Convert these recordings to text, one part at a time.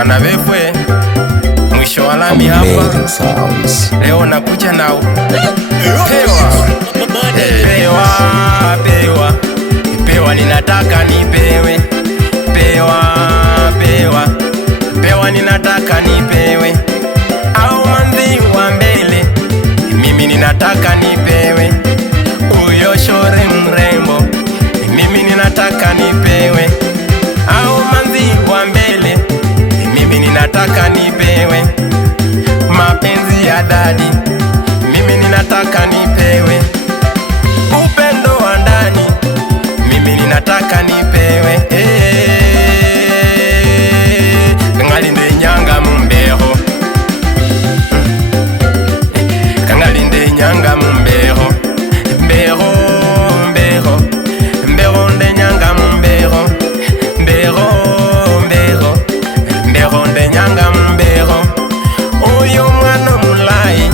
Bana Vefwe, mwisho wa lami hapa. Leo nakuja na pewa, ninataka nipewe. Pewa, ninataka nipewe. Au manzi wa mbele, mimi ninataka nipewe. Uyo shore mrembo, mimi ninataka nipewe. Au manzi wa mbele, mimi ninataka nipewe. Mapenzi ya dadi, mimi ninataka nipewe. Upendo wa ndani, mimi ninataka nipewe. Kangalinde nyanga mumbeho, kangalinde nyanga mumbeho. Mbeho nde nyanga mumbeho. Mbeho nde nyanga mumbeho. Uyo mwana mulayi,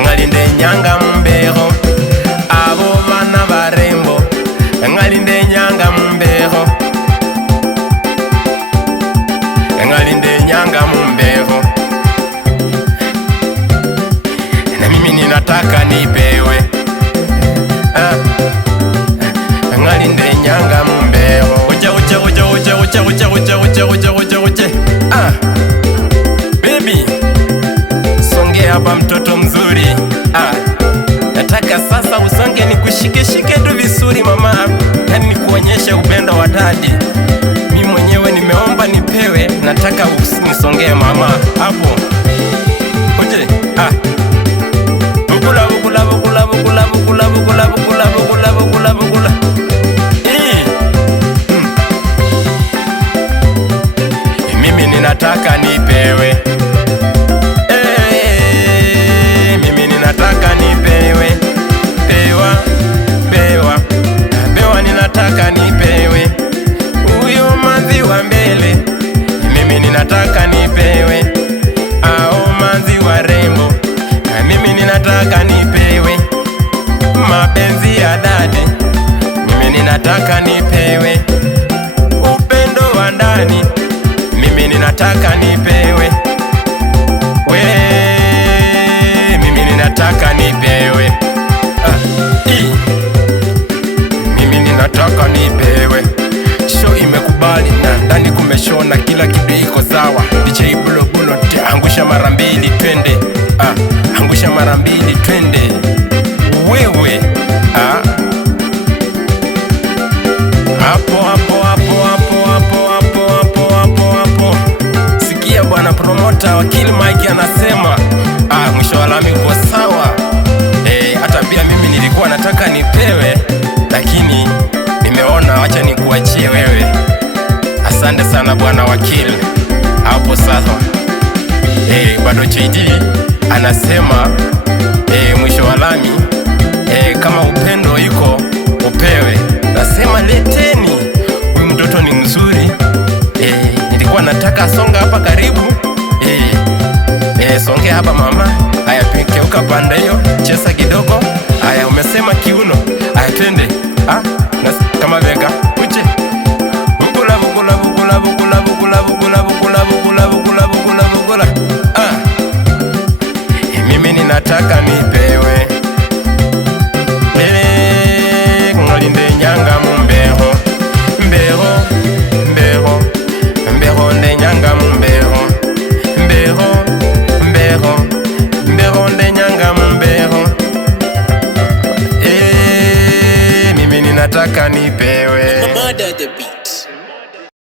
ngalinde nyanga mumbeho. Abo bana barembo, ngalinde nyanga mumbeho. Ngalinde nyanga mumbeho. Na mimi ninataka nipewe. Ngalinde nyanga mumbeho. Uche. Baby, songe hapa mtoto mzuri. Nataka sasa usonge nikushike tu vizuri mama. Yani nikuonyeshe upendo wa dadi. Mimi mwenyewe nimeomba nipewe. Nataka unisongee mama hapo. Uje. Bukula. Mimi ninataka nipewe. Mimi ninataka nipewe. Pewa, ninataka nipewe. Uyo manzi wa mbele, mimi ninataka nipewe. Ao manzi wa rembo, mimi ninataka nipewe. Mapenzi ya dadi, mimi ninataka nipewe. Upendo wa ndani, mimi ninataka nipewe. Mimi ninataka nipewe. Mimi ninataka nipewe. Show imekubali na ndani kumeshona, kila kitu iko sawa. DJ Bulo angusha mara mbili twende. Angusha mara mbili twende. Wewe hapo. Sikia bwana promoter Wakili Mike anasema mwisho wa lami uko sawa. Hata pia mimi nilikuwa nataka nipewe, lakini nimeona acha nikuachie wewe. Asante sana bwana Wakili hapo sasa. Bado JD anasema mwisho wa lami, kama upendo iko upewe. Nasema leteni, huyu mtoto ni mzuri. Nilikuwa nataka songa hapa karibu. Songe hapa mama. Haya, pikeuka pande hiyo, cheza kidogo. Haya, umesema kiuno. Haya, twende. Kama vega. Uje. Bukula. Mimi ninataka nipewe. Ngalinde nyanga mumbeho. Mbeho nde nyanga mumbeho. Mbeho nde nyanga mumbeho. Mimi ninataka nipewe.